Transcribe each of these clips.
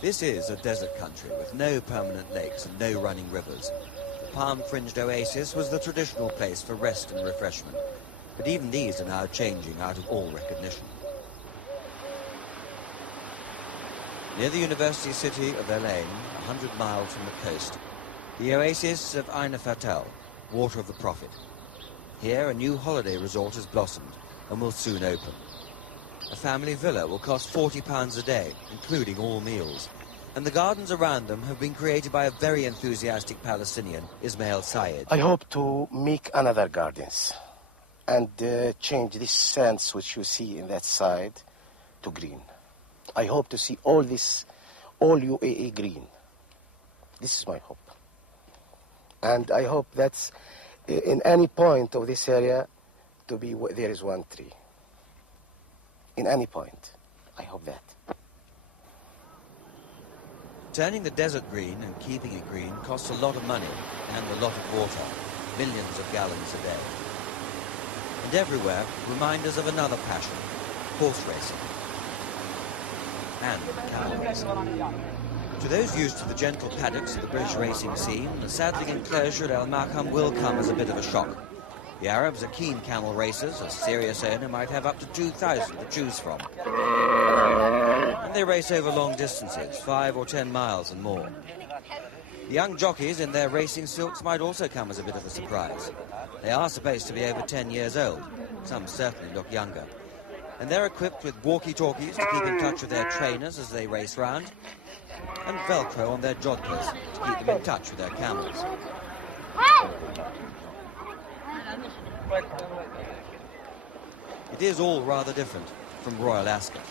This is a desert country with no permanent lakes and no running rivers. The palm-fringed oasis was the traditional place for rest and refreshment, but even these are now changing out of all recognition. Near the university city of El Ain, 100 miles from the coast, the oasis of Ain Fatal, water of the Prophet. Here a new holiday resort has blossomed and will soon open. A family villa will cost £40 a day, including all meals. And the gardens around them have been created by a very enthusiastic Palestinian, Ismail Sayed. I hope to make another gardens and change this sands which you see in that side to green. I hope to see all UAE green. This is my hope. And I hope that in any point of this area to be there is one tree. In any point. I hope that. Turning the desert green and keeping it green costs a lot of money and a lot of water, millions of gallons a day. And everywhere, reminders of another passion, horse racing and camel racing. To those used to the gentle paddocks of the British racing scene, the saddling enclosure at Al Makam will come as a bit of a shock. The Arabs are keen camel racers. A serious owner might have up to 2,000 to choose from. And they race over long distances, 5 or 10 miles and more. The young jockeys in their racing silks might also come as a bit of a surprise. They are supposed to be over 10 years old. Some certainly look younger. And they're equipped with walkie-talkies to keep in touch with their trainers as they race round, and Velcro on their jodhpurs to keep them in touch with their camels. It is all rather different from Royal Ascot.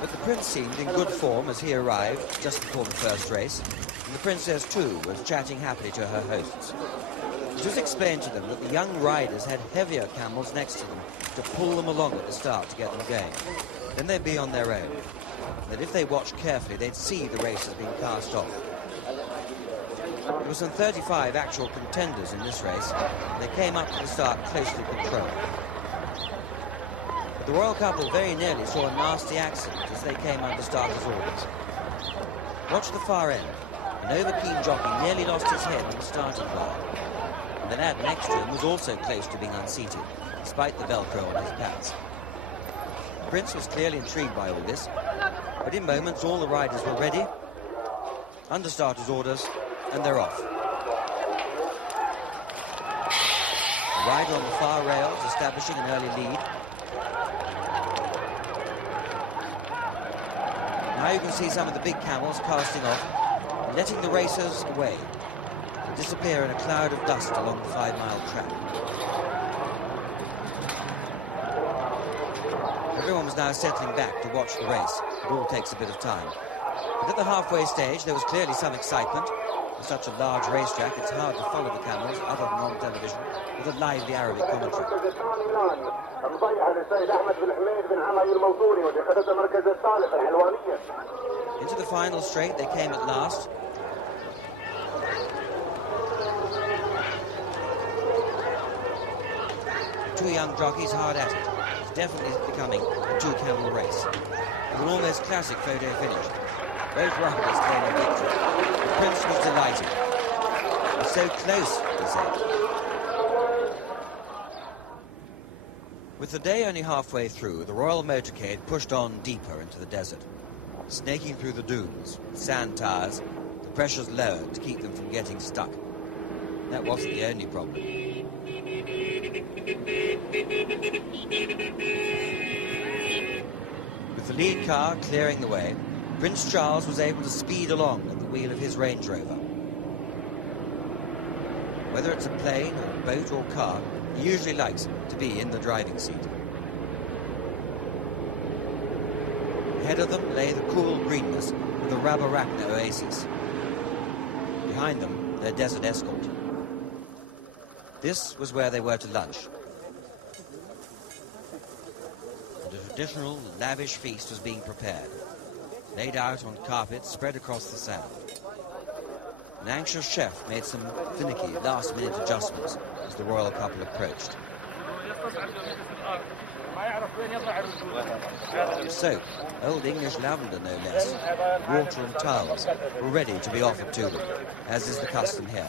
But the Prince seemed in good form as he arrived just before the first race, and the Princess too was chatting happily to her hosts. It was explained to them that the young riders had heavier camels next to them to pull them along at the start to get them going. Then they'd be on their own. That if they watched carefully, they'd see the races being cast off. There were some 35 actual contenders in this race. They came up to the start closely controlled. But the royal couple very nearly saw a nasty accident as they came under starters' orders. Watch the far end. An over-keen jockey nearly lost his head in the starting line. The lad next to him was also close to being unseated, despite the Velcro on his pads. The Prince was clearly intrigued by all this, but in moments all the riders were ready, under starters' orders, and they're off. The rider on the far rails establishing an early lead. Now you can see some of the big camels casting off and letting the racers away, to disappear in a cloud of dust along the 5-mile track. Everyone was now settling back to watch the race. It all takes a bit of time. But at the halfway stage, there was clearly some excitement. On such a large racetrack, it's hard to follow the camels, other than on television, with a lively Arabic commentary. Into the final straight they came at last. Two young jockeys hard at it. It's definitely becoming a two-camel race. With an almost classic photo finish. Both riders claiming victory. The Prince was delighted. "We're so close," he said. With the day only halfway through, the royal motorcade pushed on deeper into the desert. Snaking through the dunes, sand tires, the pressure's lowered to keep them from getting stuck. That wasn't the only problem. With the lead car clearing the way, Prince Charles was able to speed along at the wheel of his Range Rover. Whether it's a plane or a boat or car, he usually likes to be in the driving seat. Ahead of them lay the cool greenness of the Rabarakna oasis. Behind them, their desert escort. This was where they were to lunch. And a traditional, lavish feast was being prepared, laid out on carpets spread across the sand. An anxious chef made some finicky, last-minute adjustments as the royal couple approached. Soap, old English lavender no less, water and towels were ready to be offered to them, as is the custom here.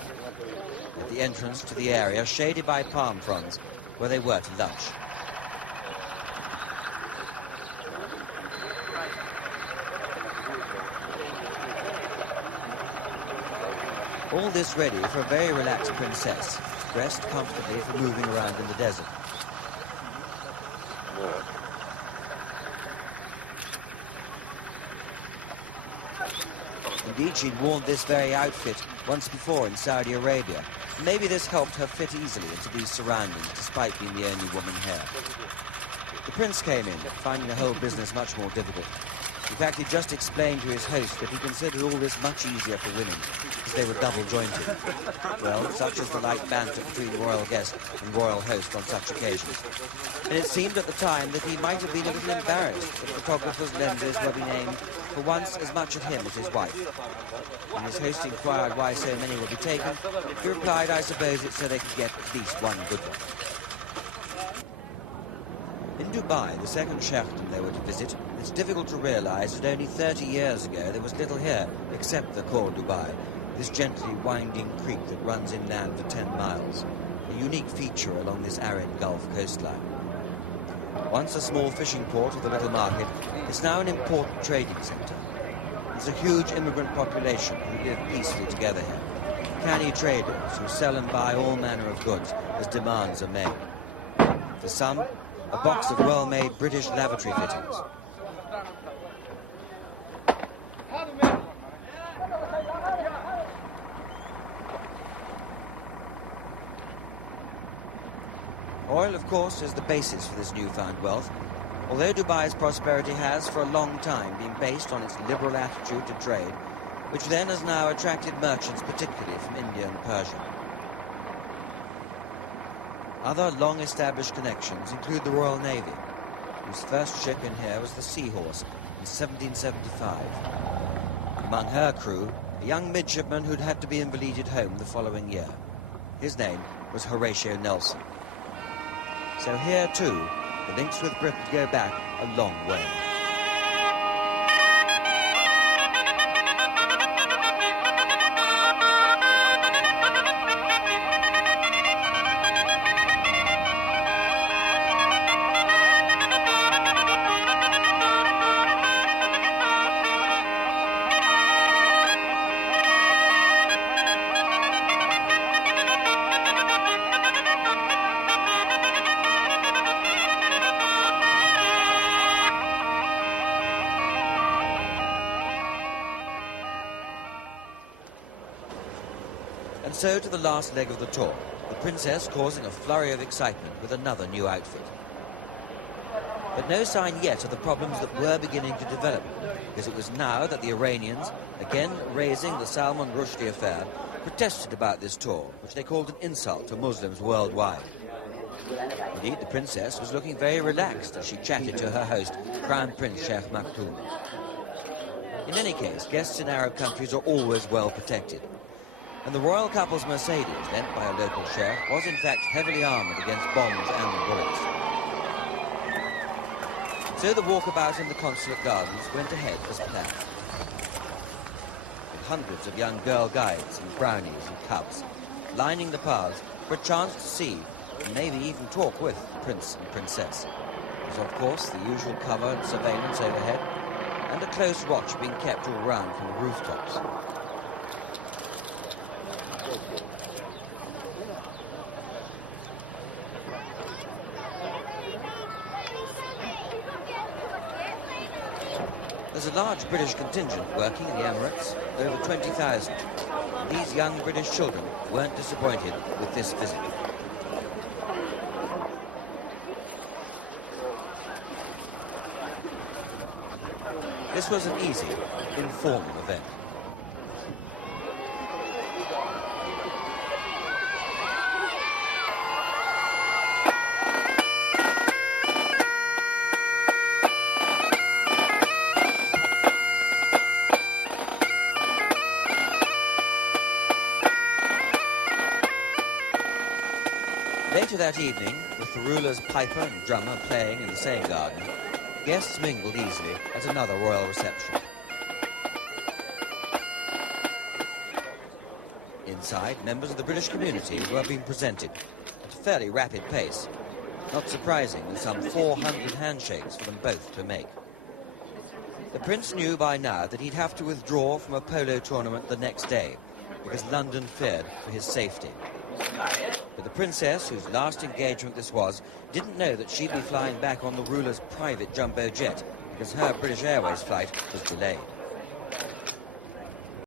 At the entrance to the area, shaded by palm fronds, where they were to lunch. All this ready for a very relaxed princess, dressed comfortably for moving around in the desert. Indeed, she'd worn this very outfit once before in Saudi Arabia. Maybe this helped her fit easily into these surroundings, despite being the only woman here. The prince came in, finding the whole business much more difficult. In fact, he just explained to his host that he considered all this much easier for women, because they were double-jointed. Well, such is the light banter between the royal guest and royal host on such occasions. And it seemed at the time that he might have been a little embarrassed that photographers' lenses were being aimed for once as much at him as his wife. When his host inquired why so many would be taken, he replied, I suppose it's so they could get at least one good one. In Dubai, the second Sheraton they were to visit, it's difficult to realize that only 30 years ago there was little here except the core Dubai, this gently winding creek that runs inland for 10 miles, a unique feature along this arid Gulf coastline. Once a small fishing port with a little market, it's now an important trading centre. There's a huge immigrant population who live peacefully together here. Canny traders who sell and buy all manner of goods as demands are made. For some, a box of well-made British lavatory fittings. Oil, of course, is the basis for this newfound wealth, although Dubai's prosperity has for a long time been based on its liberal attitude to trade, which then has now attracted merchants particularly from India and Persia. Other long-established connections include the Royal Navy, whose first ship in here was the Seahorse in 1775. Among her crew, a young midshipman who'd had to be invalided home the following year. His name was Horatio Nelson. So here, too, the links with Britain go back a long way. And so to the last leg of the tour, the princess causing a flurry of excitement with another new outfit. But no sign yet of the problems that were beginning to develop, because it was now that the Iranians, again raising the Salman Rushdie affair, protested about this tour, which they called an insult to Muslims worldwide. Indeed, the princess was looking very relaxed as she chatted to her host, Crown Prince Sheikh Maktoum. In any case, guests in Arab countries are always well protected. And the royal couple's Mercedes, lent by a local sheikh, was in fact heavily armoured against bombs and bullets. So the walkabout in the consulate gardens went ahead as planned. With hundreds of young girl guides and brownies and cubs lining the paths for a chance to see and maybe even talk with the prince and princess. There's of course the usual cover and surveillance overhead, and a close watch being kept all round from the rooftops. There's a large British contingent working in the Emirates, over 20,000. These young British children weren't disappointed with this visit. This was an easy, informal event. Later that evening, with the ruler's piper and drummer playing in the same garden, guests mingled easily at another royal reception. Inside, members of the British community were being presented at a fairly rapid pace. Not surprising, with some 400 handshakes for them both to make. The prince knew by now that he'd have to withdraw from a polo tournament the next day, because London feared for his safety. But the princess, whose last engagement this was, didn't know that she'd be flying back on the ruler's private jumbo jet, because her British Airways flight was delayed.